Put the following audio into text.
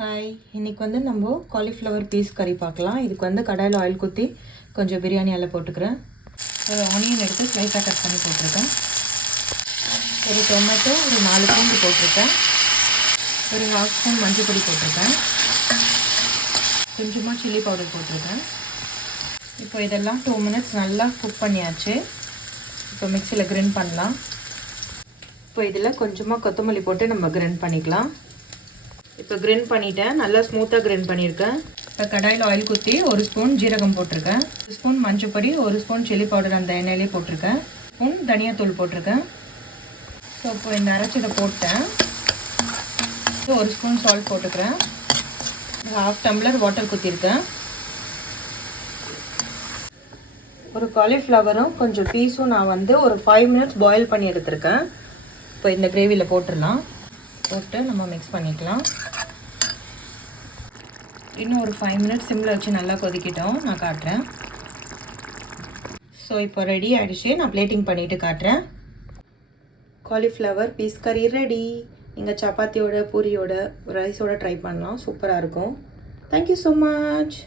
Hi, இன்றைக்கி வந்து நம்ம காலிஃப்ளவர் பீஸ் கறி பார்க்கலாம். இதுக்கு வந்து கடாயில் ஆயில் ஊற்றி கொஞ்சம் பிரியாணி எல்லாம் போட்டுக்கிறேன். ஒரு ஆனியன் எடுத்து ஸ்லைஸாக கட் பண்ணி போட்டிருக்கேன். ஒரு டொமேட்டோ, ஒரு 4 பூண்டு போட்டிருக்கேன். ஒரு 1/2 ஸ்பூன் மஞ்சள் பொடி போட்டிருக்கேன். கொஞ்சமாக சில்லி பவுடர் போட்டிருக்கேன். இப்போ இதெல்லாம் 2 மினிட்ஸ் நல்லா குக் பண்ணியாச்சு. இப்போ மிக்சியில் கிரைண்ட் பண்ணலாம். இப்போ இதில் கொஞ்சமாக கொத்தமல்லி போட்டு நம்ம கிரைண்ட் பண்ணிக்கலாம். இப்போ கிரைண்ட் பண்ணிட்டேன், நல்லா ஸ்மூத்தாக கிரைண்ட் பண்ணியிருக்கேன். இப்போ கடாயில் ஆயில் ஊற்றி 1 ஸ்பூன் ஜீரகம் போட்டிருக்கேன். 1 ஸ்பூன் மஞ்சள் பொடி, 1 ஸ்பூன் சில்லி பவுடர் அந்த எண்ணெயிலே போட்டிருக்கேன். ஸ்பூன் தனியாத்தூள் போட்டிருக்கேன். ஸோ இப்போ இந்த அரைச்சதை போட்டேன். 1 ஸ்பூன் சால்ட் போட்டுக்கிறேன். 1/2 டம்ளர் வாட்டர் ஊற்றிருக்கேன். ஒரு காலிஃப்ளவரும் கொஞ்சம் பீஸும் நான் வந்து ஒரு 5 மினிட்ஸ் பாயில் பண்ணி எடுத்துருக்கேன். இப்போ இந்த கிரேவியில் போட்டுடலாம். போட்டு நம்ம மிக்ஸ் பண்ணிக்கலாம். இன்னும் ஒரு 5 மினிட்ஸ் சிம்மில் வச்சு நல்லா கொதிக்கிட்டோம். நான் காட்டுறேன். ஸோ இப்போ ரெடி ஆகிடுச்சு. நான் பிளேட்டிங் பண்ணிவிட்டு காட்டுறேன். காலிஃப்ளவர் பீஸ் கறி ரெடி. நீங்கள் சப்பாத்தியோட, பூரியோட, ரைஸோட ட்ரை பண்ணலாம். சூப்பராக இருக்கும். Thank you so much.